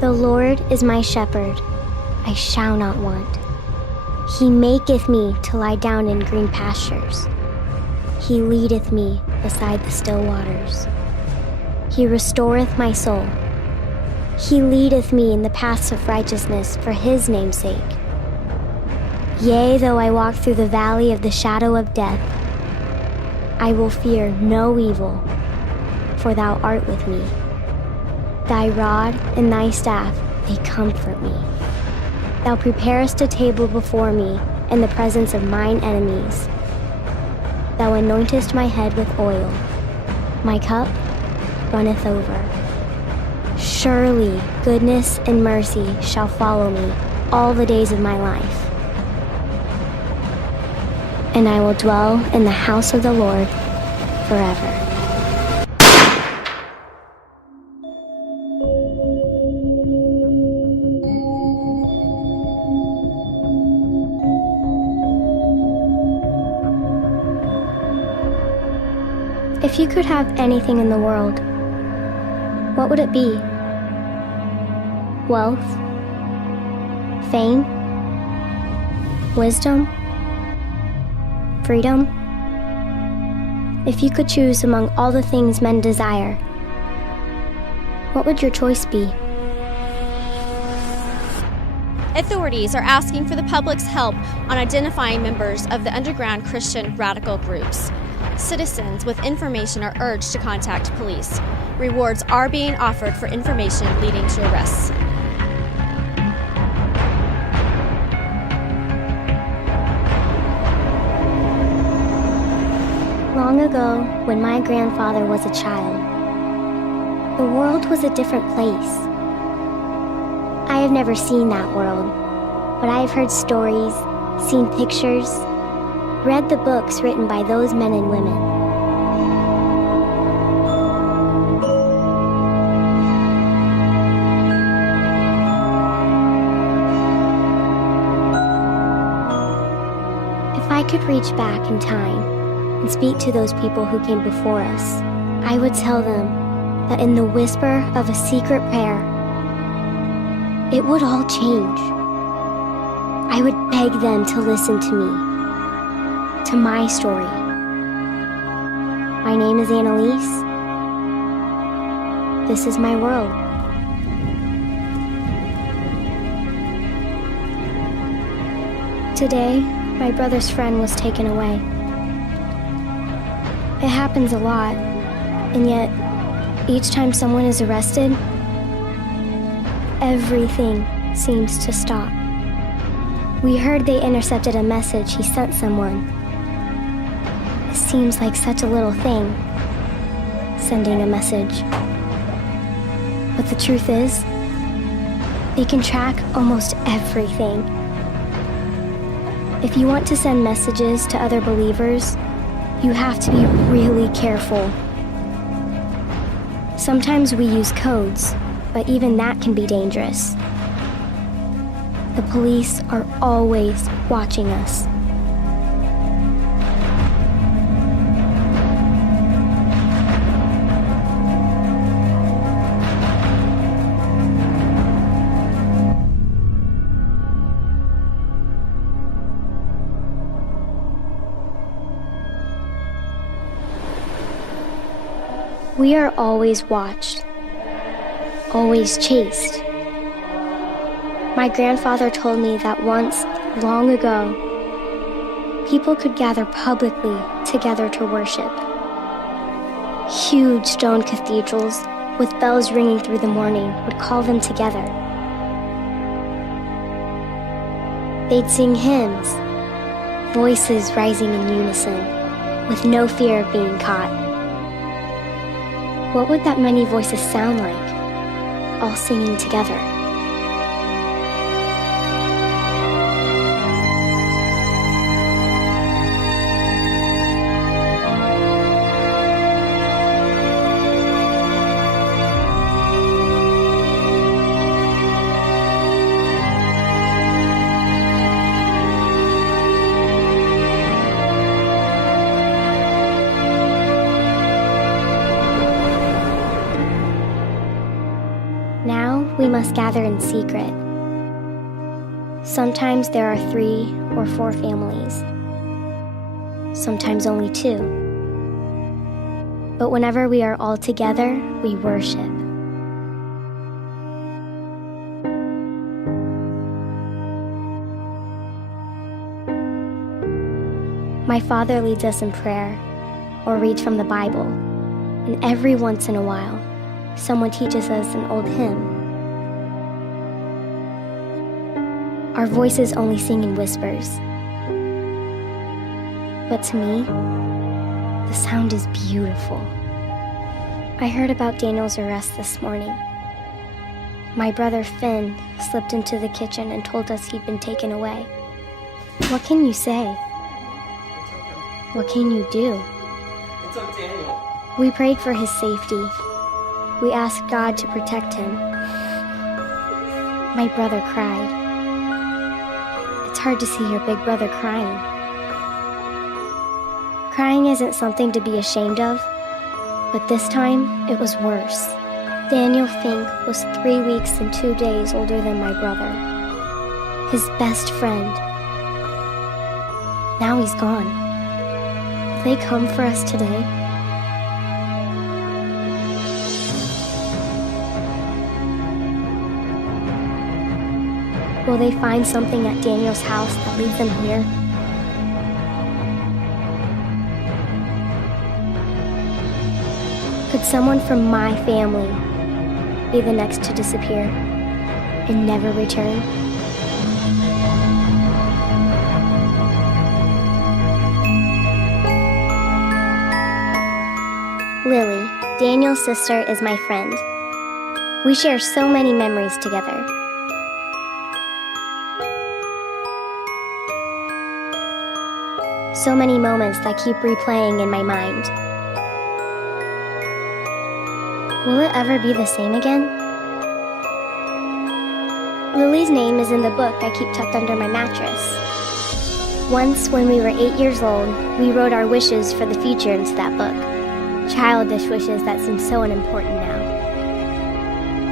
The Lord is my shepherd, I shall not want. He maketh me to lie down in green pastures. He leadeth me beside the still waters. He restoreth my soul. He leadeth me in the paths of righteousness for his name's sake. Yea, though I walk through the valley of the shadow of death, I will fear no evil, for thou art with me. Thy rod and thy staff, they comfort me. Thou preparest a table before me in the presence of mine enemies. Thou anointest my head with oil. My cup runneth over. Surely goodness and mercy shall follow me all the days of my life. And I will dwell in the house of the Lord forever. If you could have anything in the world, what would it be? Wealth? Fame? Wisdom? Freedom? If you could choose among all the things men desire, what would your choice be? Authorities are asking for the public's help on identifying members of the underground Christian radical groups. Citizens with information are urged to contact police. Rewards are being offered for information leading to arrests. Long ago, when my grandfather was a child, the world was a different place. I have never seen that world, but I have heard stories, seen pictures, read the books written by those men and women. If I could reach back in time and speak to those people who came before us, I would tell them that in the whisper of a secret prayer, it would all change. I would beg them to listen to me, to my story. My name is Annalise. This is my world. Today, my brother's friend was taken away. It happens a lot, and yet, each time someone is arrested, everything seems to stop. We heard they intercepted a message he sent someone. It seems like such a little thing, sending a message. But the truth is, they can track almost everything. If you want to send messages to other believers, you have to be really careful. Sometimes we use codes, but even that can be dangerous. The police are always watching us. We are always watched, always chased. My grandfather told me that once, long ago, people could gather publicly together to worship. Huge stone cathedrals with bells ringing through the morning would call them together. They'd sing hymns, voices rising in unison, with no fear of being caught. What would that many voices sound like, all singing together? must gather in secret. Sometimes there are 3 or 4 families, sometimes only 2. But whenever we are all together, we worship. My father leads us in prayer or reads from the Bible, and every once in a while, someone teaches us an old hymn. Our voices only sing in whispers, but to me, the sound is beautiful. I heard about Daniel's arrest this morning. My brother Finn slipped into the kitchen and told us he'd been taken away. What can you say? What can you do? It's on Daniel. We prayed for his safety. We asked God to protect him. My brother cried. It's hard to see your big brother crying. Crying isn't something to be ashamed of, but this time it was worse. Daniel Fink was 3 weeks and 2 days older than my brother, his best friend. Now he's gone. Will they come for us today? Will they find something at Daniel's house that leads them here? Could someone from my family be the next to disappear and never return? Lily, Daniel's sister, is my friend. We share so many memories together. So many moments that keep replaying in my mind. Will it ever be the same again? Lily's name is in the book I keep tucked under my mattress. Once, when we were 8 years old, we wrote our wishes for the future into that book. Childish wishes that seem so unimportant now.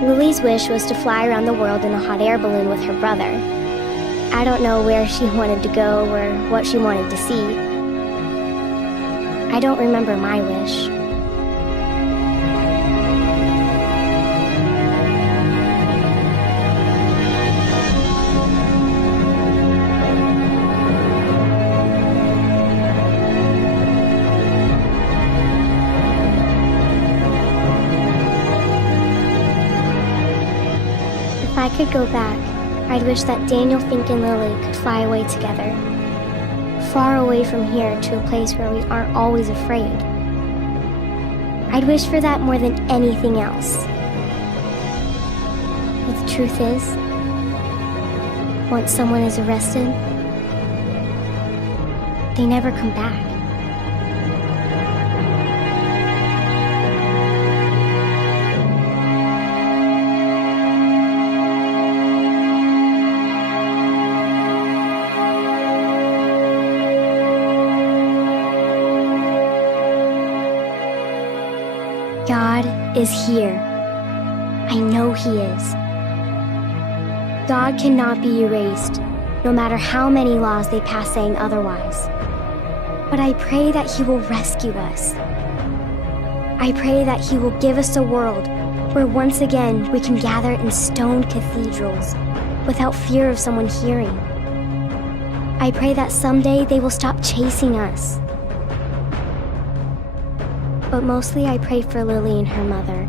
Lily's wish was to fly around the world in a hot air balloon with her brother. I don't know where she wanted to go or what she wanted to see. I don't remember my wish. If I could go back, I'd wish that Daniel, Fink, and Lily could fly away together, far away from here to a place where we aren't always afraid. I'd wish for that more than anything else. But the truth is, once someone is arrested, they never come back. God is here. I know He is. God cannot be erased, no matter how many laws they pass saying otherwise. But I pray that He will rescue us. I pray that He will give us a world where once again we can gather in stone cathedrals without fear of someone hearing. I pray that someday they will stop chasing us. But mostly I pray for Lily and her mother.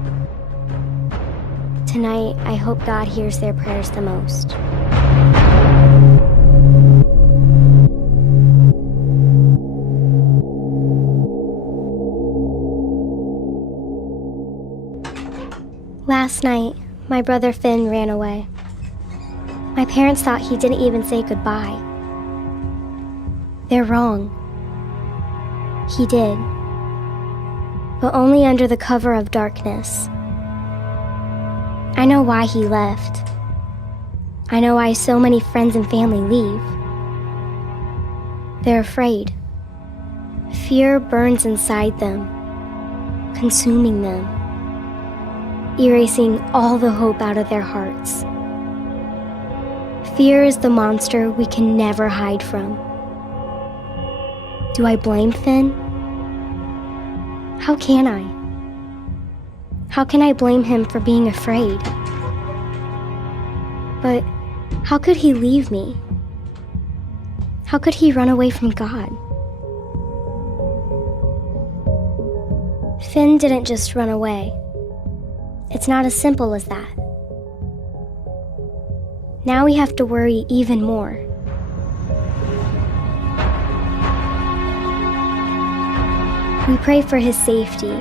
Tonight, I hope God hears their prayers the most. Last night, my brother Finn ran away. My parents thought he didn't even say goodbye. They're wrong. He did. But only under the cover of darkness. I know why he left. I know why so many friends and family leave. They're afraid. Fear burns inside them, consuming them. erasing all the hope out of their hearts. Fear is the monster we can never hide from. Do I blame Finn? How can I? How can I blame him for being afraid? But how could he leave me? How could he run away from God? Finn didn't just run away. It's not as simple as that. Now we have to worry even more. We pray for his safety,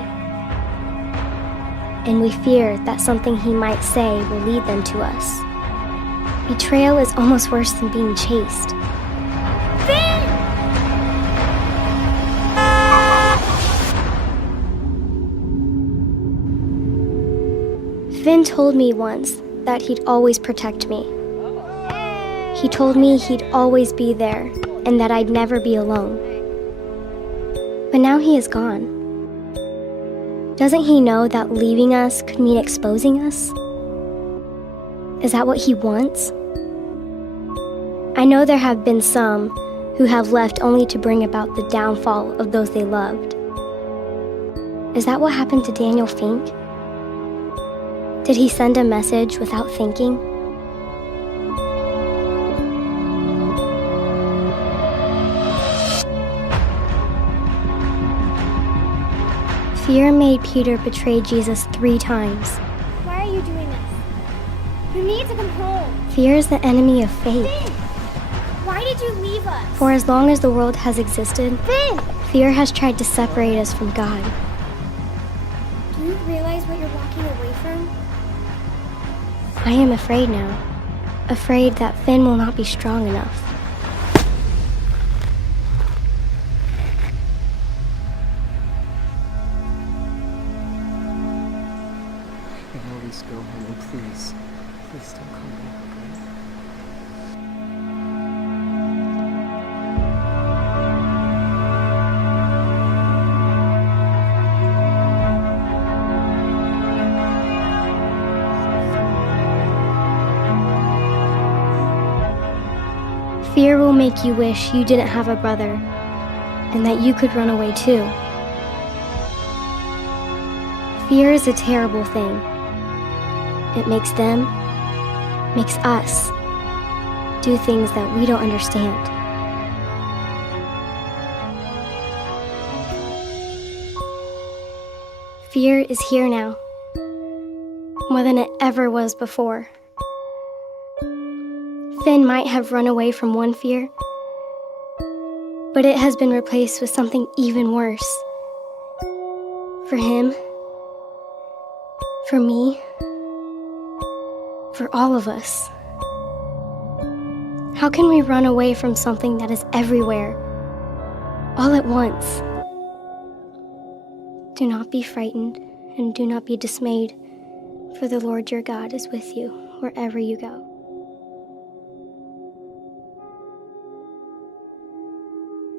and we fear that something he might say will lead them to us. Betrayal is almost worse than being chased. Finn told me once that he'd always protect me. He told me he'd always be there and that I'd never be alone. But now he is gone. Doesn't he know that leaving us could mean exposing us? Is that what he wants? I know there have been some who have left only to bring about the downfall of those they loved. Is that what happened to Daniel Fink? Did he send a message without thinking? Fear made Peter betray Jesus 3 times. Why are you doing this? You need to come home. Fear is the enemy of faith. Finn! Why did you leave us? For as long as the world has existed, Finn! fear has tried to separate us from God. Do you realize what you're walking away from? I am afraid now. Afraid that Finn will not be strong enough. Can at least go home and please don't come back, okay? Fear will make you wish you didn't have a brother, and that you could run away too. Fear is a terrible thing. It makes them, makes us, do things that we don't understand. Fear is here now, more than it ever was before. Finn might have run away from one fear, but it has been replaced with something even worse. For him, for me, for all of us. How can we run away from something that is everywhere, all at once? Do not be frightened and do not be dismayed, for the Lord your God is with you wherever you go.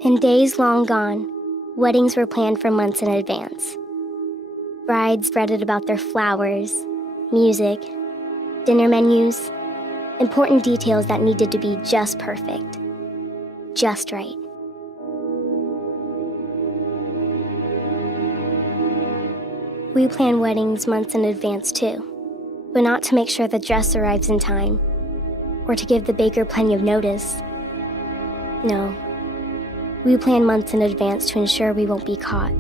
In days long gone, weddings were planned for months in advance. Brides fretted about their flowers, music, dinner menus, important details that needed to be just perfect, just right. We plan weddings months in advance too, but not to make sure the dress arrives in time, or to give the baker plenty of notice. No. We plan months in advance to ensure we won't be caught.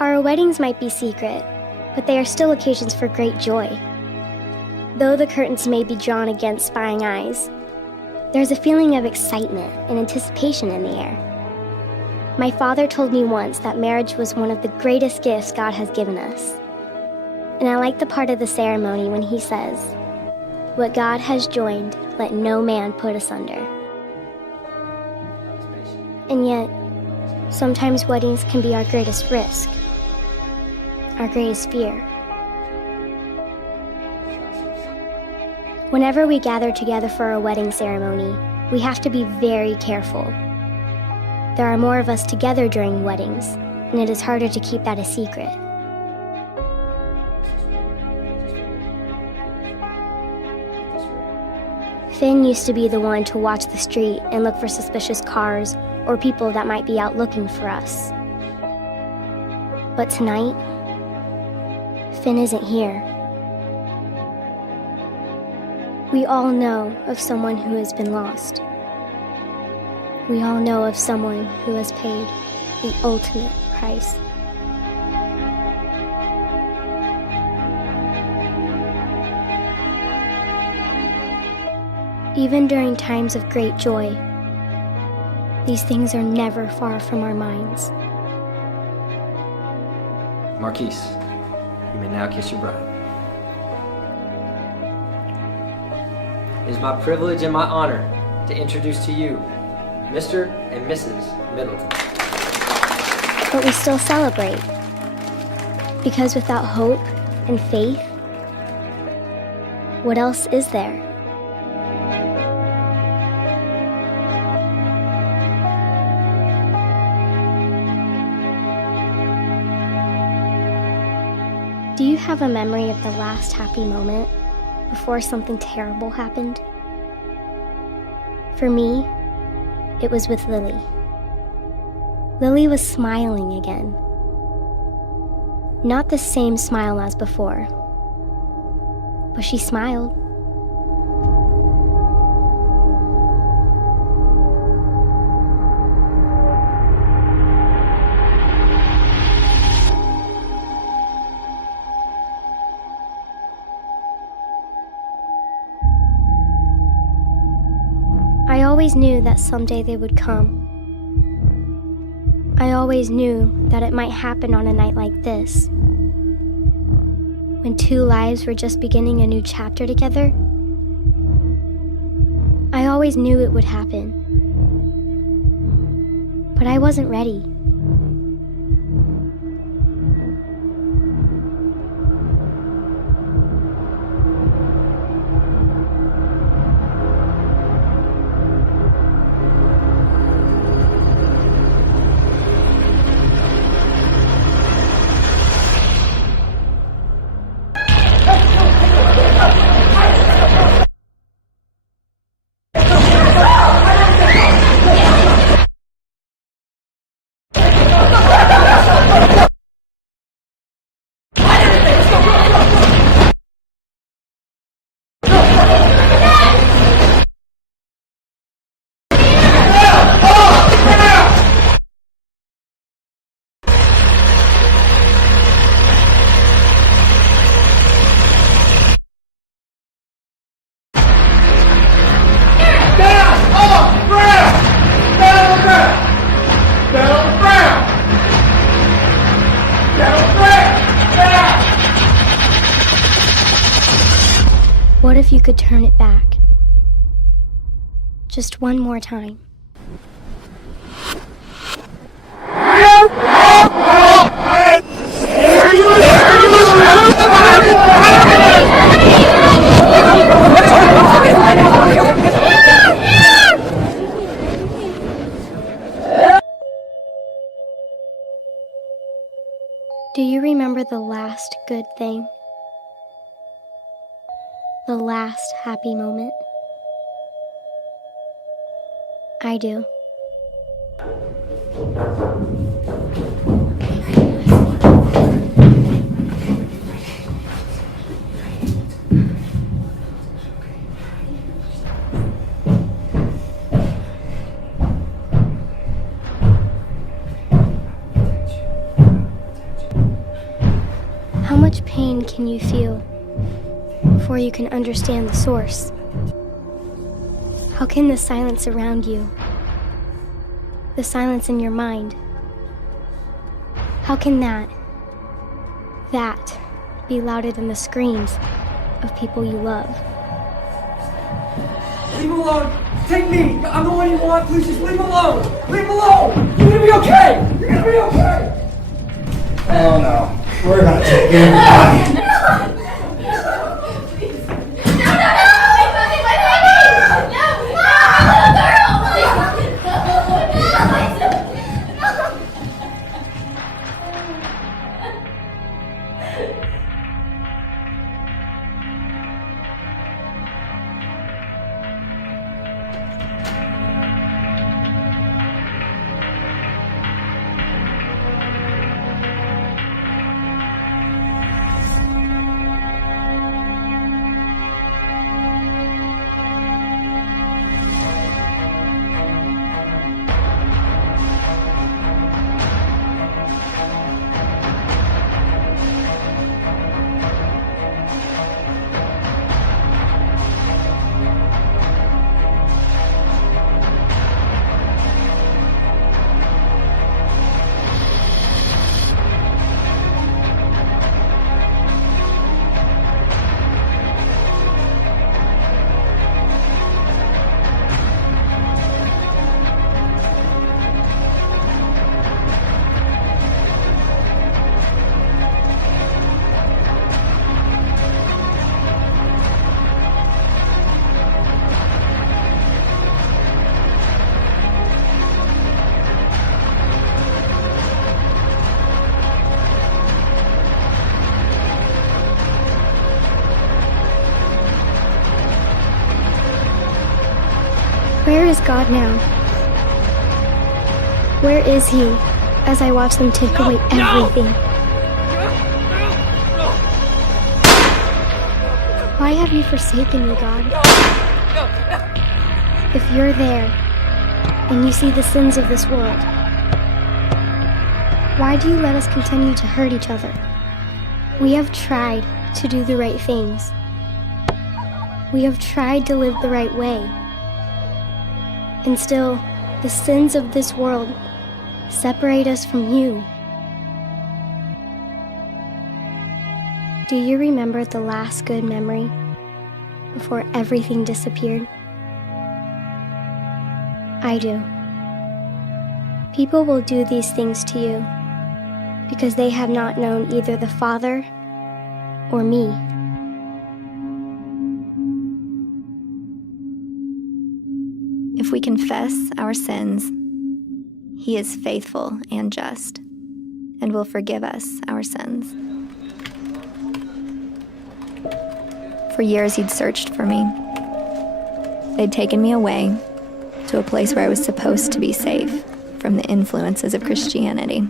Our weddings might be secret, but they are still occasions for great joy. Though the curtains may be drawn against spying eyes, there's a feeling of excitement and anticipation in the air. My father told me once that marriage was one of the greatest gifts God has given us. And I like the part of the ceremony when he says, "What God has joined, let no man put asunder." And yet, sometimes weddings can be our greatest risk, our greatest fear. Whenever we gather together for a wedding ceremony, we have to be very careful. There are more of us together during weddings, and it is harder to keep that a secret. Finn used to be the one to watch the street and look for suspicious cars or people that might be out looking for us. But tonight, Finn isn't here. We all know of someone who has been lost. We all know of someone who has paid the ultimate price. Even during times of great joy, these things are never far from our minds. Marquise, you may now kiss your bride. It is my privilege and my honor to introduce to you Mr. and Mrs. Middleton. But we still celebrate, because without hope and faith, what else is there? Do you have a memory of the last happy moment before something terrible happened? For me, it was with Lily. Lily was smiling again. Not the same smile as before, but she smiled. I always knew that someday they would come. I always knew that it might happen on a night like this, when two lives were just beginning a new chapter together. I always knew it would happen, but I wasn't ready. What if you could turn it back? Just one more time. Do you remember the last good thing? The last happy moment? I do. How much pain can you feel before you can understand the source? How can the silence around you, the silence in your mind, how can that be louder than the screams of people you love? Leave him alone! Take me! I'm the one you want! Please just leave him alone! Leave him alone! You're gonna be okay! You're gonna be okay! Oh no. We're gonna take everybody. Where is God now? Where is He as I watch them take away everything? Why have you forsaken me, God? If you're there and you see the sins of this world, why do you let us continue to hurt each other? We have tried to do the right things. We have tried to live the right way. And still, the sins of this world separate us from you. Do you remember the last good memory before everything disappeared? I do. People will do these things to you because they have not known either the Father or me. If we confess our sins, He is faithful and just, and will forgive us our sins. For years He'd searched for me. They'd taken me away to a place where I was supposed to be safe from the influences of Christianity.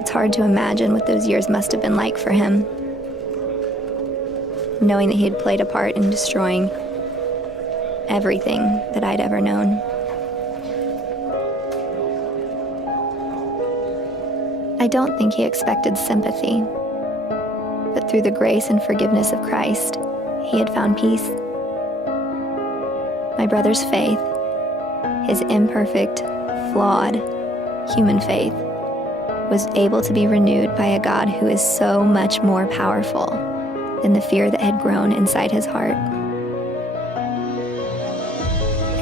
It's hard to imagine what those years must have been like for him, knowing that he had played a part in destroying everything that I'd ever known. I don't think he expected sympathy, but through the grace and forgiveness of Christ, he had found peace. My brother's faith, his imperfect, flawed, human faith, was able to be renewed by a God who is so much more powerful than the fear that had grown inside his heart.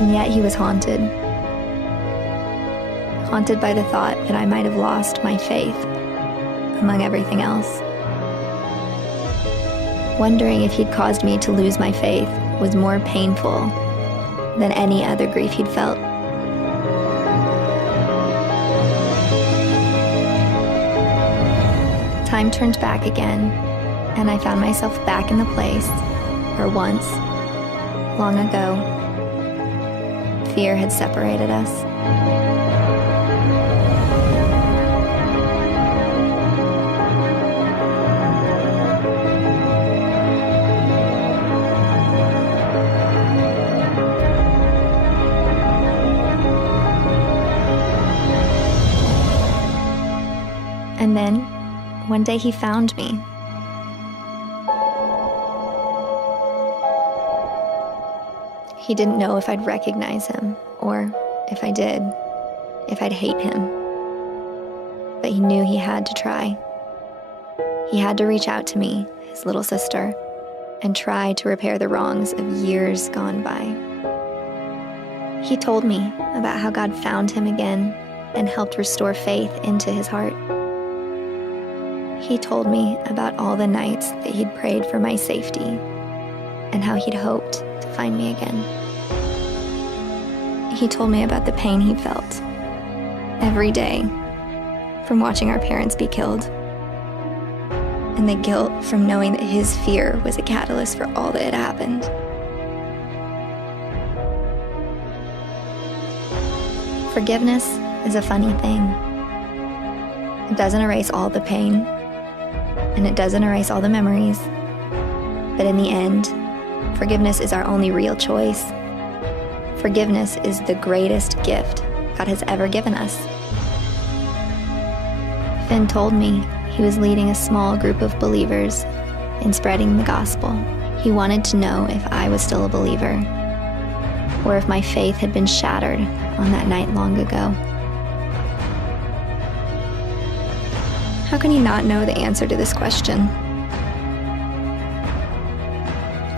And yet he was haunted by the thought that I might have lost my faith among everything else. Wondering if he'd caused me to lose my faith was more painful than any other grief he'd felt. Time turned back again, and I found myself back in the place where once, long ago, fear had separated us. And then, one day he found me. He didn't know if I'd recognize him, or if I did, if I'd hate him. But he knew he had to try. He had to reach out to me, his little sister, and try to repair the wrongs of years gone by. He told me about how God found him again and helped restore faith into his heart. He told me about all the nights that he'd prayed for my safety and how he'd hoped to find me again. He told me about the pain he felt every day from watching our parents be killed, and the guilt from knowing that his fear was a catalyst for all that had happened. Forgiveness is a funny thing. It doesn't erase all the pain, and it doesn't erase all the memories. But in the end, forgiveness is our only real choice. Forgiveness is the greatest gift God has ever given us. Finn told me he was leading a small group of believers in spreading the gospel. He wanted to know if I was still a believer, or if my faith had been shattered on that night long ago. How can he not know the answer to this question?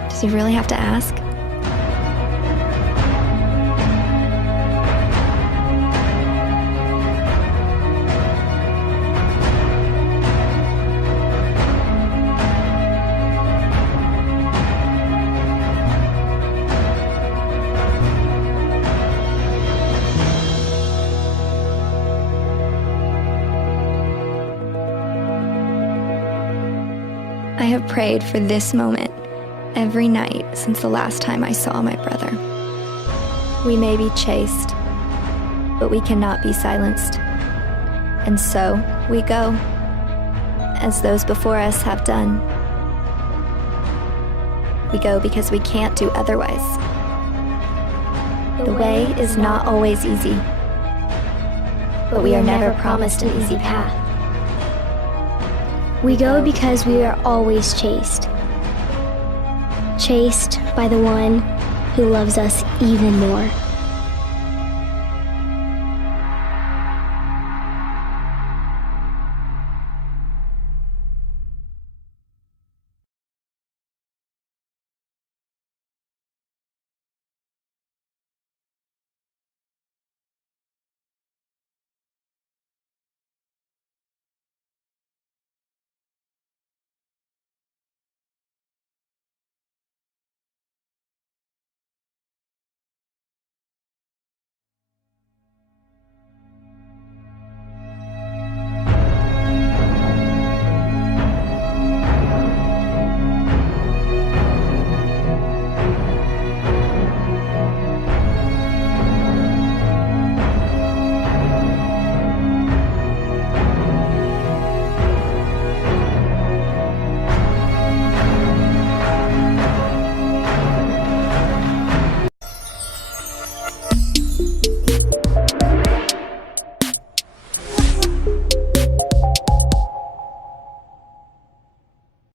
Does he really have to ask? I have prayed for this moment every night since the last time I saw my brother. We may be chased, but we cannot be silenced. And so we go, as those before us have done. We go because we can't do otherwise. The way is not always easy, but we are never promised an easy path. We go because we are always chased. Chased by the one who loves us even more.